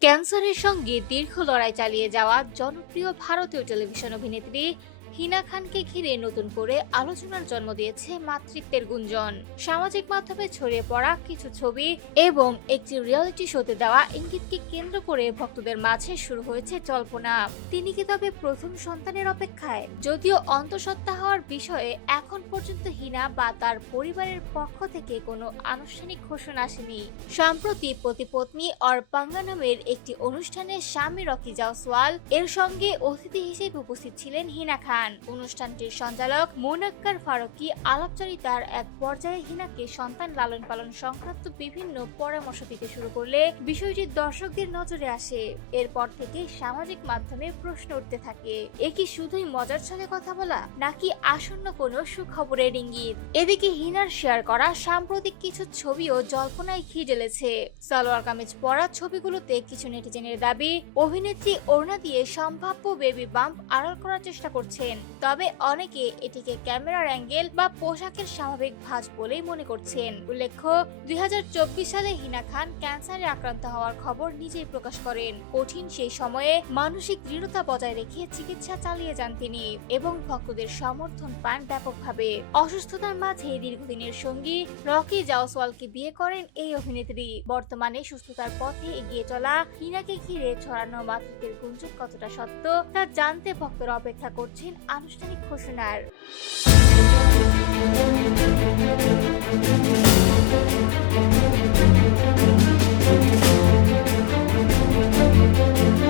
ক্যান্সারের সঙ্গে দীর্ঘ লড়াই চালিয়ে যাওয়া জনপ্রিয় ভারতীয় টেলিভিশন অভিনেত্রী হিনা খানকে ঘিরে নতুন করে আলোচনার জন্ম দিয়েছে মাতৃত্বের গুঞ্জন। সামাজিক মাধ্যমে ছড়িয়ে পড়া কিছু ছবি এবং একটি রিয়েলিটি শোতে দেওয়া ইঙ্গিতকে কেন্দ্র করে ভক্তদের মাঝে শুরু হয়েছে জল্পনা। তিনি কি তবে প্রথম সন্তানের অপেক্ষায়? যদিও অন্তঃসত্ত্বা হওয়ার বিষয়ে এখন পর্যন্ত হিনা বা তার পরিবারের পক্ষ থেকে কোনো আনুষ্ঠানিক ঘোষণা আসেনি। সম্প্রতি পতি-পত্নী অর্পাঙ্গা নামের একটি অনুষ্ঠানে স্বামী রকি জায়সওয়াল এর সঙ্গে অতিথি হিসেবে উপস্থিত ছিলেন হিনা খান। অনুষ্ঠানটির সঞ্চালক মোনাক্কার ফারুকী আলাপচারিতার এক পর্যায়ে হিনাকে সন্তান লালন পালন সংক্রান্ত বিভিন্ন পরামর্শ দিতে শুরু করলে বিষয়টি দর্শকদের নজরে আসে। এরপর থেকে সামাজিক মাধ্যমে প্রশ্ন উঠতে থাকে, এ কি শুধুই মজার ছলে কথা বলা, নাকি আসন্ন কোনো সুখবরের ইঙ্গিত? এদিকে হিনার শেয়ার করা সাম্প্রতিক কিছু ছবিও জল্পনায় ঘি ঢেলেছে। সালোয়ার কামিজ পরা ছবিগুলোতে কিছু নেটিজেনের দাবি, অভিনেত্রী ওড়না দিয়ে সম্ভাব্য বেবি বাম্প আড়াল করার চেষ্টা করছেন। তবে অনেকে এটিকে ক্যামেরার অ্যাঙ্গেল বা পোশাকের স্বাভাবিক ভাঁজ বলেই মনে করছেন। উল্লেখ্য, ২০২৪ সালে হিনা খান ক্যান্সারে আক্রান্ত হওয়ার খবর নিজেই প্রকাশ করেন। কঠিন সেই সময়ে মানসিক দৃঢ়তা বজায় রেখে চিকিৎসা চালিয়ে যান তিনি এবং ভক্তদের সমর্থন পান ব্যাপকভাবে। অসুস্থতার মাঝে দীর্ঘদিনের সঙ্গী রকি জায়সওয়ালকে বিয়ে করেন এই অভিনেত্রী। বর্তমানে সুস্থতার পথে এগিয়ে চলা হিনাকে ঘিরে ছড়ানো মাতৃত্বের গুঞ্জন কতটা সত্য তা জানতে ভক্তরা অপেক্ষা করছেন আনুষ্ঠানিক ঘোষণার।